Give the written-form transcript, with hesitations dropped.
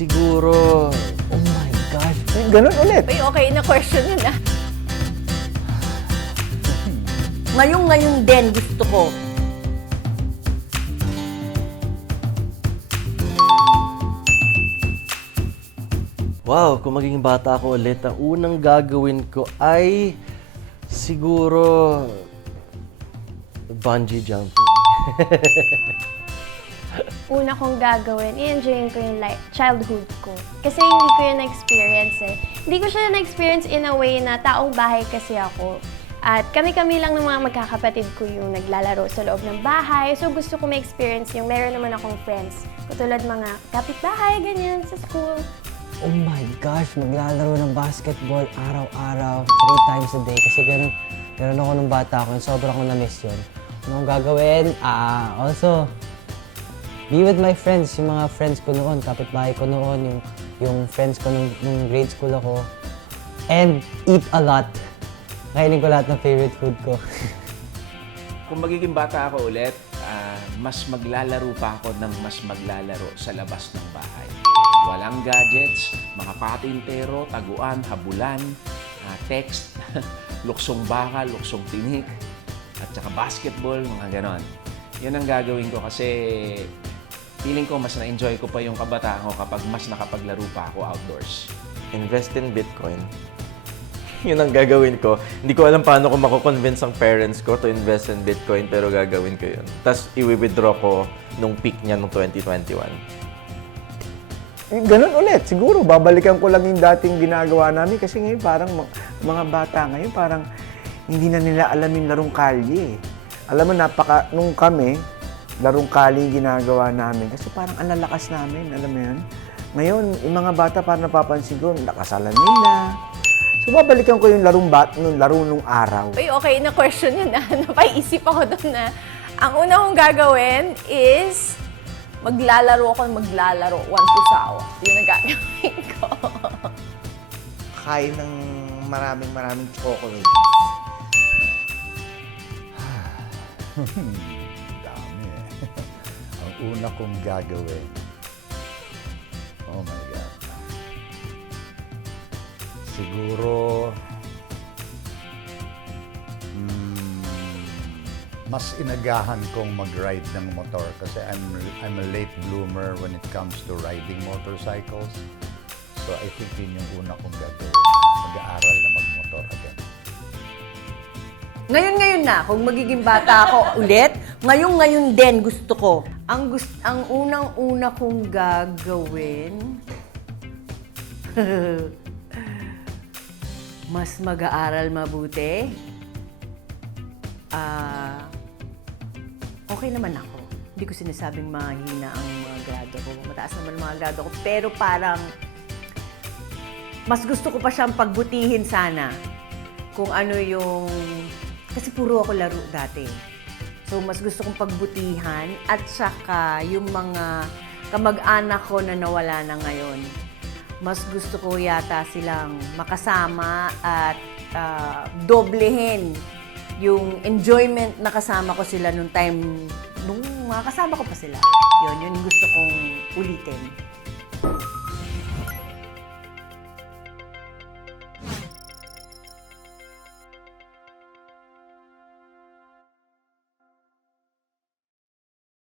Siguro, oh my gosh, ganun ulit. Uy, okay na question yun ah. Ngayon din gusto ko. Wow, kung magiging bata ako ulit, ang unang gagawin ko ay siguro bungee jumping. Una kong gagawin, i-enjoyin ko yung childhood ko. Kasi hindi ko yun na-experience eh. Hindi ko siya na-experience in a way na taong bahay kasi ako. At kami-kami lang ng mga magkakapatid ko yung naglalaro sa loob ng bahay. So gusto ko ma-experience yung meron naman akong friends. Katulad mga kapitbahay, ganyan, sa school. Oh my gosh, maglalaro ng basketball araw-araw, 3 times a day. Kasi ganun ako nung bata ako, sobrang ko na-miss yun. Ano akong gagawin? Also, be with my friends, yung mga friends ko noon, kapitbahay ko noon, yung friends ko nung grade school ako. And eat a lot. Kainin ko lahat ng favorite food ko. Kung magiging bata ako ulit, mas maglalaro pa ako ng mas maglalaro sa labas ng bahay. Walang gadgets, mga patintero, taguan, habulan, text, luksong baka, luksong tinik, at saka basketball, mga ganon. Yan ang gagawin ko kasi feeling ko mas na-enjoy ko pa yung kabataan ko kapag mas nakapaglaro pa ako outdoors. Invest in Bitcoin. Yun ang gagawin ko. Hindi ko alam paano ko mako-convince ang parents ko to invest in Bitcoin, pero gagawin ko yun. Tapos i-withdraw ko nung peak niya nung 2021. Ganun ulit. Siguro, babalikan ko lang yung dating ginagawa namin kasi ngayon parang mga bata ngayon parang hindi na nila alam yung larong kalye. Alam mo, nung kami, larong kalye yung ginagawa namin kasi parang ang lalakas namin, alam mo yun? Ngayon, yung mga bata parang napapansin ko, lakasalan nila. So, babalikan ko yung laro nung araw. Uy, okay na question yun ah. Napaisip ako doon na ang una kong gagawin is maglalaro 1 to sawa. Yun ang gagawin ko. Kain ng maraming chocolate. Dami eh. Ang una kong gagawin. Oh my God. Siguro, mas inagahan kong mag-ride ng motor kasi I'm a late bloomer when it comes to riding motorcycles. So I think yun yung una kong gagawin. Mag-aaral na mag-motor again. Ngayon na, kung magiging bata ako ulit, ngayon din gusto ko. Ang unang-una kong gagawin, mas mag-aaral mabuti. Okay naman ako. Hindi ko sinasabing mahina ang mga grado ko. Mataas naman ang mga grado ko. Pero parang, mas gusto ko pa siyang pagbutihin sana. Kung ano yung... Kasi puro ako laro dati. So, mas gusto kong pagbutihan at saka yung mga kamag-anak ko na nawala na ngayon. Mas gusto ko yata silang makasama at doblehin yung enjoyment na kasama ko sila nung makasama ko pa sila. Yun yung gusto kong ulitin.